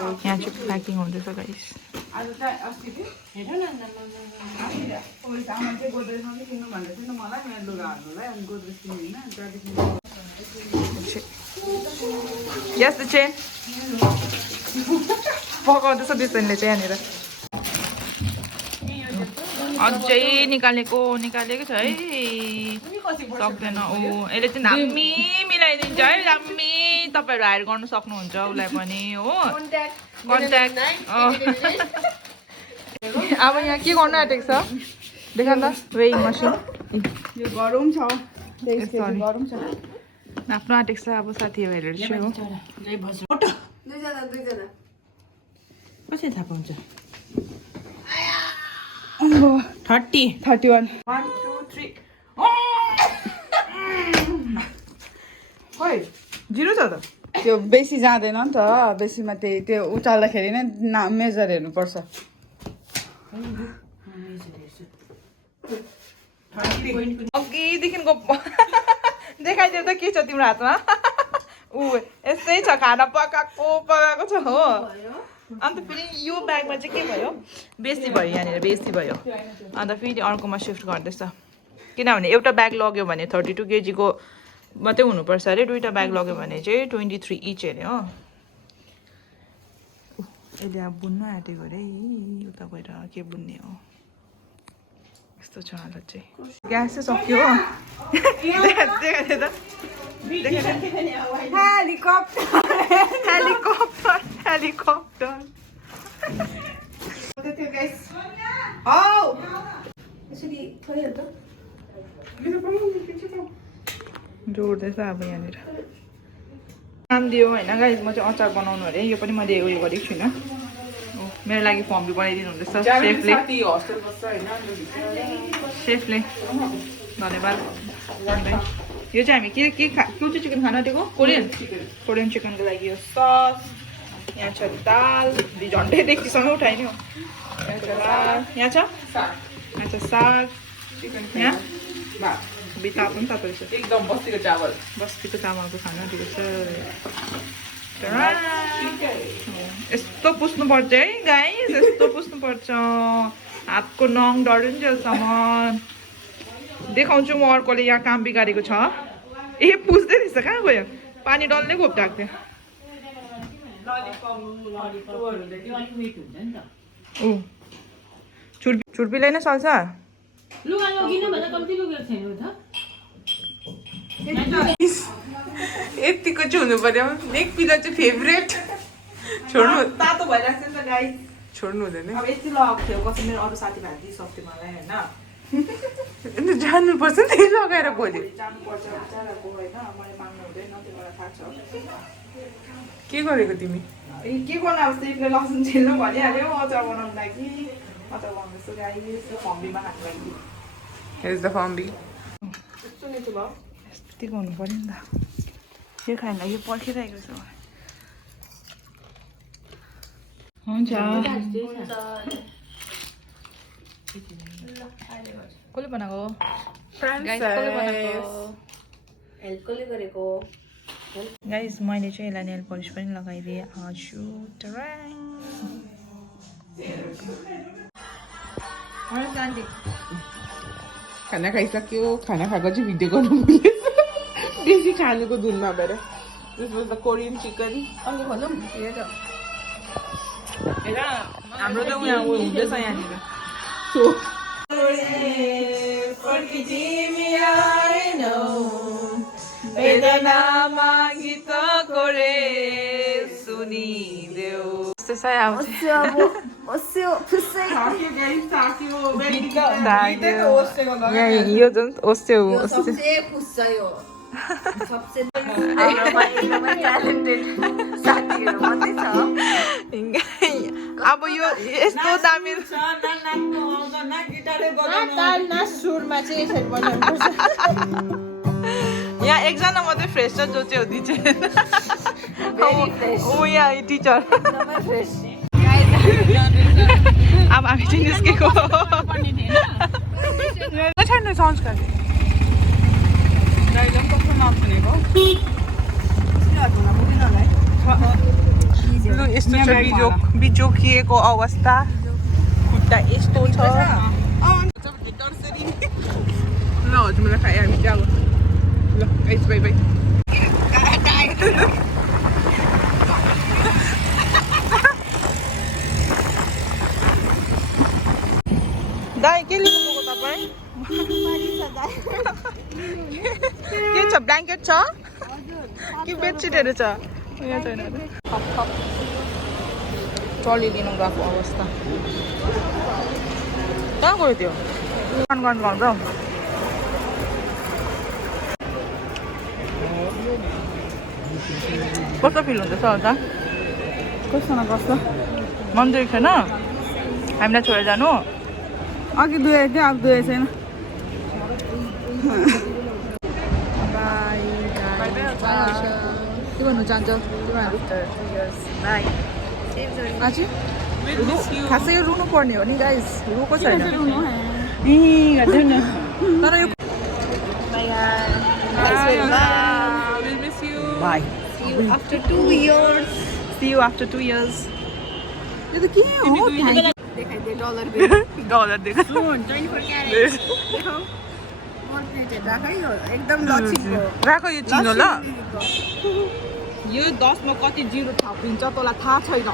यहाँ चाहिँ प्याकिङ हुँदैछ गाइस यस द चेन पकाउँदैछ बिसनले चाहिँ यहाँनिर अझै निकालेको छ है सक्दैन ऊ यसले चाहिँ दामी मिलाइदिन्छ है दामी तपाईँहरू हायर गर्नु सक्नुहुन्छ उसलाई पनि हो कन्ट्याक्ट अब यहाँ के गर्नु आँटेको छ देखा त वेइङ मसिन यो गरौँ छ आफ्नो आँटेको छ अब साथीहरू चाहिँ हो कसरी थाहा पाउँछ 31 1 2 3 खै जिरो छ त त्यो बेसी जाँदैन नि त बेसीमा त्यही त्यो उचाल्दाखेरि नै मेजर हेर्नुपर्छ अघिदेखिको देखाइदियो त के छ तिम्रो हातमा ऊ यस्तै छ खाना पकाएको छ हो अन्त फेरि यो ब्यागमा चाहिँ के भयो बेसी भयो यहाँनिर बेसी भयो अन्त फेरि अर्कोमा सिफ्ट गर्दैछ किनभने एउटा ब्याग लग्यो भने 32 केजीको मात्रै हुनुपर्छ अरे दुईवटा ब्याग लग्यो भने चाहिँ 23 इच अरे हो यसले अब बुन्नु आँटेको अरे उता गएर के बुन्ने हो यस्तो छ हालत चाहिँ ग्यास चाहिँ सक्यो हो हेलिकप्टर जोड्दैछ अब यहाँनिर काम दियो होइन गाइस म चाहिँ अचार बनाउनु अरे यो पनि मैले उयो गरेको छुइनँ मेरो लागि फर्म भी बनाइदिनु हुँदैछ सेफले धन्यवाद यो चाहिँ हामी के चाहिँ चिकन खान आँटेको कोरियन चिकनको लागि यो सस यहाँ छ दाल झन्डै डेक्चीसँगै उठाइने हो यहाँ छ साग यहाँ बिता पनि तपाईँ छ एकदम बस्तीको चामलको खाना दिएको छ यस्तो पुस्नुपर्छ है गाइस यस्तो पुस्नुपर्छ हातको नङ डढुन्जेलसम्म देखाउँछु म अर्कोले यहाँ काम बिगारेको छ ए पुस्दै रहेछ कहाँ गयो पानी डल्लै घोप्टाएको थियो छुर्पीलाई नै चल्छ यतिको चाहिँ हुनु पर्यो नेक पिलो चाहिँ फेभरेट छोड्नु तातो भइरहेको छ नि त गाई छोड्नु हुँदैन अब यति लगाएको थियो कसै मेरो अरू साथीभाइ दिइसक्थ्यो मलाई होइन जानुपर्छ नि त्यही लगाएर भोलि जानुपर्छ बिचाराको होइन मैले माग्नु हुँदैन त्यो मलाई थाहा छ के गरेको तिमी के गर्नु अब सेफले लसुन छिल्नु भनिहाल्यो अचार बनाउनु लागि अचार बनाउँदैछु गाई फम्बीमा खानु लागि हेre's the फम्बी यस्तो मिठो भयो यस्तै गर्नु पऱ्यो नि त यो खाइन लागि पर्खिरहेको छु हुन्छ कसले बनाएको गाइस मैले चाहिँ यसलाई नेल पलिस पनि लगाइदिएँ हजुर खाना खाइसक्यो खाना खाएको चाहिँ भिडियो गर्नु भुल्यो बेसी खानुको धुनमा भएर त्यसपछि त कोरियन चिकन अहिले भनौँ हाम्रो त उहाँ हुँदैछ यहाँनिर वेदनामा गीत कोरे सुनिदेऊ त्यसै आउँछ यो जुन ओस्यो अब यो यस्तो दामी यहाँ एकजना मात्रै फ्रेस छ जो चाहिँ हो दिन्छ ऊ यहाँ टिचर अब हामी चाहिँ निस्केको छैन संस्कार लु यस्तो छ बिजोकिएको अवस्था खुट्टा यस्तो छ ल हजुर खाएँ हामी चाहिँ अब ल गाइस बाई बाई दाइ के लिनुभएको तपाईँ के छ ब्ल्याङ्केट छ कि बेडसिटहरू छ यहाँ छैन ट्रली लिनु गएको अवस्था कहाँ गयो त्यो गर्नु पाउँछ हौ कस्तो फिल हुँदैछ त कस्तो न कस्तो मन्दिर छैन हामीलाई छोडेर जानु अघि दुहेको थियो अब दुहे छैन के भन्नु चाहन्छ आज खासै यो रुनु पर्ने हो नि गाइस रुको छैन तर यो Bye. See you after 2 years. See you after 2 years. यो त के हो देखाइदे डलर बिल डलर देखा सुन 24 क्यारेट देखौ मोर्नेटे राखै हो एकदम लचिलो राख यो चिनो ल यो 10 मा कति जिरो थपिन्छ तँलाई थाहा छैन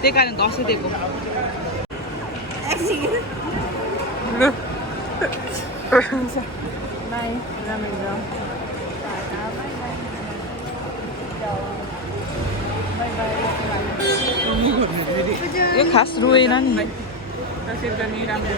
त्यही कारण 10 दिएको बाई राम्रो यो खास रोएन नि राम्रो